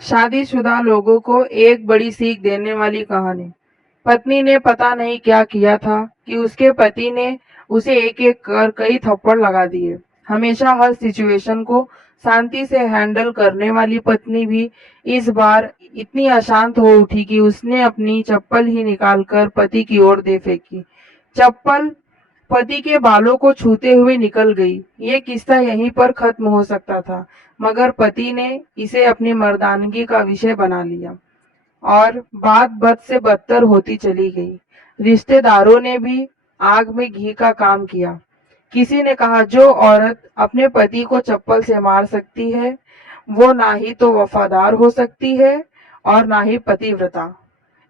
शादीशुदा लोगों को एक बड़ी सीख देने वाली कहानी। पत्नी ने पता नहीं क्या किया था कि उसके पति ने उसे एक-एक कर कई थप्पड़ लगा दिए। हमेशा हर सिचुएशन को शांति से हैंडल करने वाली पत्नी भी इस बार इतनी अशांत हो उठी कि उसने अपनी चप्पल ही निकालकर पति की ओर दे फेंकी। चप्पल पति के बालों को छूते हुए निकल गई। ये किस्सा यहीं पर खत्म हो सकता था, मगर पति ने इसे अपनी मर्दानगी का विषय बना लिया और बात बद से बदतर होती चली गई। रिश्तेदारों ने भी आग में घी का काम किया। किसी ने कहा, जो औरत अपने पति को चप्पल से मार सकती है, वो ना ही तो वफादार हो सकती है और ना ही पतिव्रता।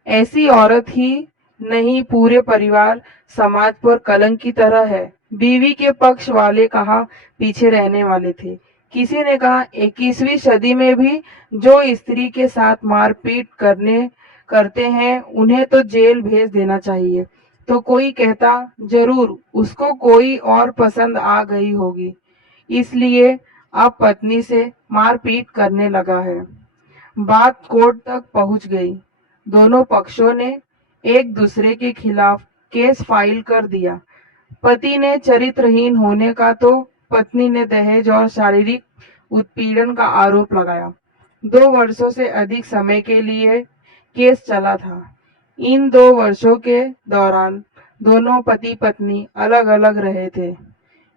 ऐसी औरत ही नहीं पूरे परिवार समाज पर कलंक की तरह है। बीवी के पक्ष वाले कहा पीछे रहने वाले थे। किसी ने कहा 21वीं सदी में भी जो स्त्री के साथ मारपीट करते हैं उन्हें तो जेल भेज देना चाहिए। तो कोई कहता जरूर उसको कोई और पसंद आ गई होगी, इसलिए अब पत्नी से मारपीट करने लगा है। बात कोर्ट तक पहुंच गई। दोनों पक्षों ने एक दूसरे के खिलाफ केस फाइल कर दिया। पति ने चरित्रहीन होने का तो पत्नी ने दहेज और शारीरिक उत्पीड़न का आरोप लगाया। 2 वर्षों से अधिक समय के लिए केस चला था। इन 2 वर्षों के दौरान दोनों पति पत्नी अलग अलग रहे थे।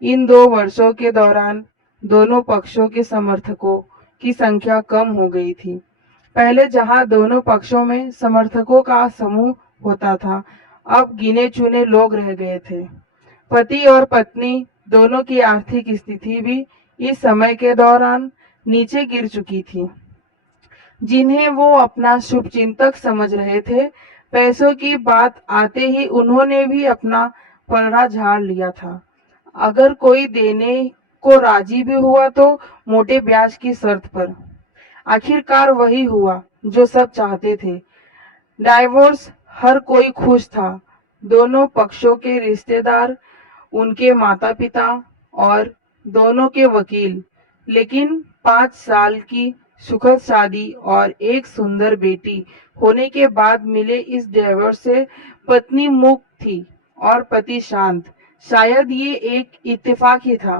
इन 2 वर्षों के दौरान दोनों पक्षों के समर्थकों की संख्या कम हो गई थी। पहले जहां दोनों पक्षों में समर्थकों का समूह होता था, अब गिने चुने लोग रह गए थे। पति और पत्नी दोनों की आर्थिक स्थिति भी इस समय के दौरान नीचे गिर चुकी थी। जिन्हें वो अपना शुभचिंतक समझ रहे थे, पैसों की बात आते ही उन्होंने भी अपना पलड़ा झाड़ लिया था। अगर कोई देने को राजी भी हुआ तो मोटे ब्याज की शर्त पर। आखिरकार वही हुआ जो सब चाहते थे। डाइवोर्स। हर कोई खुश था। दोनों पक्षों के रिश्तेदार, उनके माता-पिता और दोनों के वकील। लेकिन 5 साल की सुखद शादी और एक सुंदर बेटी होने के बाद मिले इस डिवोर्स से पत्नी मुक्त थी और पति शांत। शायद ये एक इत्तेफाक ही था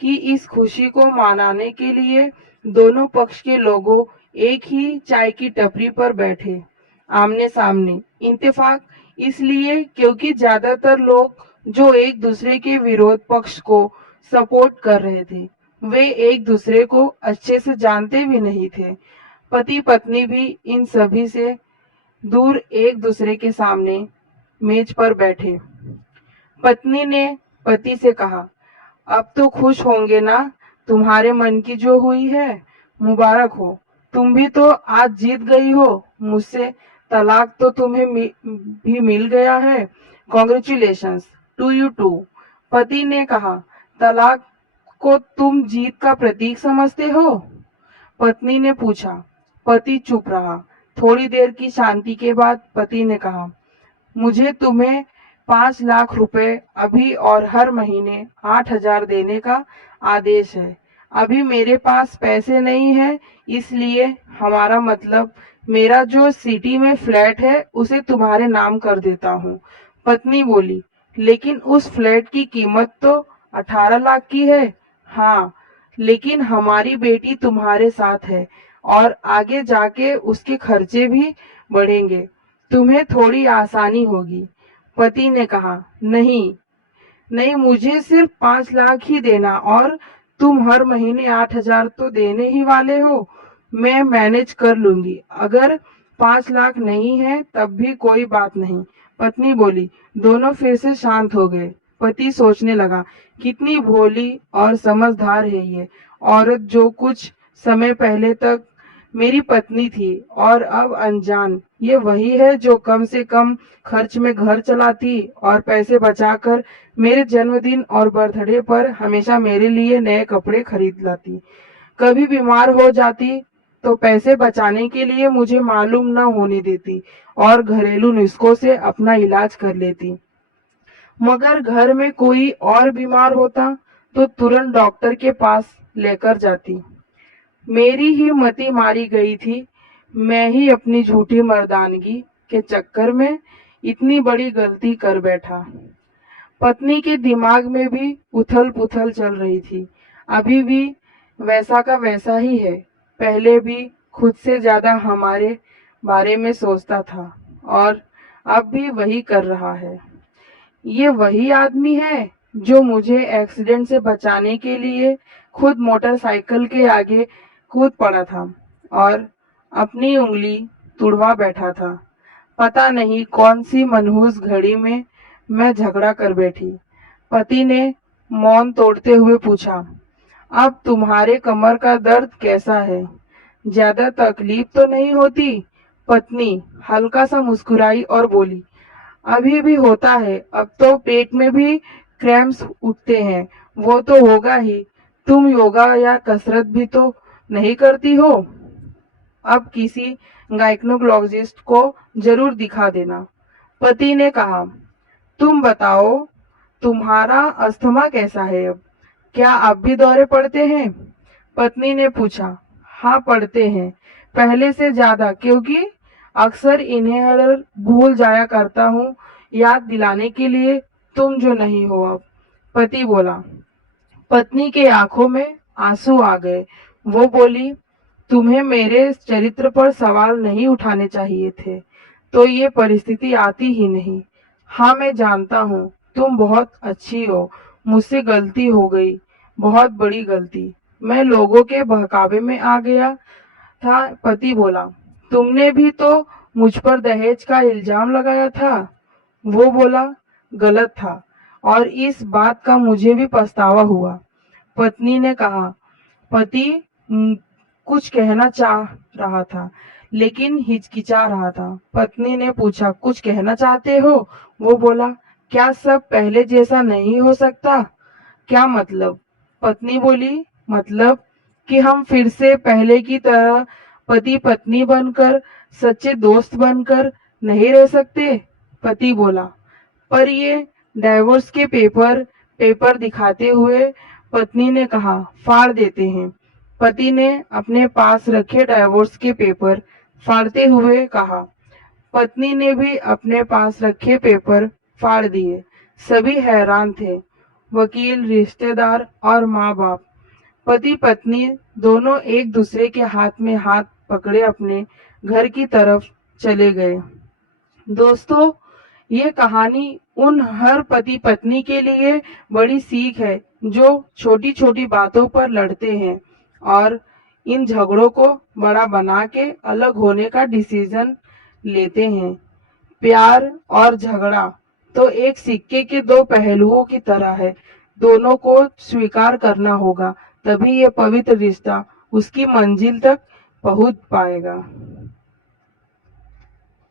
कि इस खुशी को मनाने के लिए दोनों पक्ष के लोगों एक ही चाय की टपरी पर बैठे, आमने सामने। इत्तेफाक इसलिए क्योंकि ज्यादातर लोग जो एक दूसरे के विरोध पक्ष को सपोर्ट कर रहे थे, वे एक दूसरे को अच्छे से जानते भी नहीं थे। पति पत्नी भी इन सभी से दूर एक दूसरे के सामने मेज पर बैठे। पत्नी ने पति से कहा, अब तो खुश होंगे ना, तुम्हारे मन की जो हुई है, मुबारक हो। तुम भी तो आज जीत गई हो मुझसे। तलाक तो तुम्हें भी मिल गया है। Congratulations to you too. पति ने कहा, तलाक को तुम जीत का प्रतीक समझते हो? पत्नी ने पूछा। पति चुप रहा। थोड़ी देर की शांति के बाद पति ने कहा, मुझे तुम्हें 5 लाख रुपए अभी और हर महीने 8,000 देने का आदेश है। अभी मेरे पास पैसे नहीं है, इसलिए हमारा मतलब मेरा जो सिटी में फ्लैट है उसे तुम्हारे नाम कर देता हूँ। पत्नी बोली, लेकिन उस फ्लैट की कीमत तो 18 लाख की है। हाँ, लेकिन हमारी बेटी तुम्हारे साथ है और आगे जाके उसके खर्चे भी बढ़ेंगे। तुम्हें थोड़ी आसानी होगी। पति ने कहा, नहीं नहीं, मुझे सिर्फ 5 लाख ही देना और तुम हर महीने 8,000 तो देने ही वाले हो। मैं मैनेज कर लूंगी। अगर 5 लाख नहीं है तब भी कोई बात नहीं। पत्नी बोली। दोनों फिर से शांत हो गए। पति सोचने लगा, कितनी भोली और समझदार है ये औरत, जो कुछ समय पहले तक मेरी पत्नी थी और अब अनजान। ये वही है जो कम से कम खर्च में घर चलाती और पैसे बचाकर मेरे जन्मदिन और बर्थडे पर हमेशा मेरे लिए नए कपड़े खरीद लाती। कभी बीमार हो जाती तो पैसे बचाने के लिए मुझे मालूम न होने देती और घरेलू नुस्खों से अपना इलाज कर लेती। मगर घर में कोई और बीमार होता तो तुरंत डॉक्टर के पास लेकर जाती। मेरी ही मति मारी गई थी मैं ही अपनी झूठी मर्दानगी के चक्कर में इतनी बड़ी गलती कर बैठा। पत्नी के दिमाग में भी उथल-पुथल चल रही थी। अभी भी वैसा का वैसा ही है। पहले भी खुद से ज़्यादा हमारे बारे में सोचता था और अब भी वही कर रहा है। ये वही आदमी है जो मुझे एक्सीडेंट से बचाने के लिए खुद मोटरसाइकिल के आगे कूद पड़ा था और अपनी उंगली तुड़वा बैठा था। पता नहीं कौन सी मनहूस घड़ी में मैं झगड़ा कर बैठी। पति ने मौन तोड़ते हुए पूछा, अब तुम्हारे कमर का दर्द कैसा है? ज्यादा तकलीफ तो नहीं होती? पत्नी हल्का सा मुस्कुराई और बोली, अभी भी होता है, अब तो पेट में भी क्रैम्प्स उठते हैं। वो तो होगा ही। तुम योगा या कसरत भी तो नहीं करती हो। अब किसी गायनोकोलॉजिस्ट को जरूर दिखा देना। पति ने कहा, तुम बताओ, तुम्हारा अस्थमा कैसा है अब? क्या अब भी दौरे पड़ते हैं? पत्नी ने पूछा, हाँ पड़ते हैं, पहले से ज्यादा, क्योंकि अक्सर इन्हेलर भूल जाया करता हूँ याद दिलाने के लिए, तुम जो नहीं हो अब। पति बोला। पत्नी के आंखों में आंसू आ गए। वो बोली, तुम्हें मेरे चरित्र पर सवाल नहीं उठाने चाहिए थे, तो ये परिस्थिति आती ही नहीं। हाँ मैं जानता हूँ, तुम बहुत अच्छी हो, मुझसे गलती हो गई, बहुत बड़ी गलती। मैं लोगों के बहकावे में आ गया था। पति बोला, तुमने भी तो मुझ पर दहेज का इल्जाम लगाया था। वो बोला, गलत था और इस बात का मुझे भी पछतावा हुआ। पत्नी ने कहा, पति कुछ कहना चाह रहा था लेकिन हिचकिचा रहा था। पत्नी ने पूछा, कुछ कहना चाहते हो? वो बोला, क्या सब पहले जैसा नहीं हो सकता? क्या मतलब? पत्नी बोली, मतलब कि हम फिर से पहले की तरह पति पत्नी बनकर, सच्चे दोस्त बनकर नहीं रह सकते? पति बोला, पर ये डाइवोर्स के पेपर दिखाते हुए पत्नी ने कहा, फाड़ देते हैं। पति ने अपने पास रखे डाइवोर्स के पेपर फाड़ते हुए कहा। पत्नी ने भी अपने पास रखे पेपर फाड़ दिए। सभी हैरान थे, वकील, रिश्तेदार और माँ बाप। पति पत्नी दोनों एक दूसरे के हाथ में हाथ पकड़े अपने घर की तरफ चले गए। दोस्तों, ये कहानी उन हर पति पत्नी के लिए बड़ी सीख है जो छोटी छोटी बातों पर लड़ते हैं और इन झगड़ों को बड़ा बना के अलग होने का डिसीजन लेते हैं। प्यार और झगड़ा तो एक सिक्के के दो पहलुओं की तरह है। दोनों को स्वीकार करना होगा, तभी ये पवित्र रिश्ता उसकी मंजिल तक पहुंच पाएगा।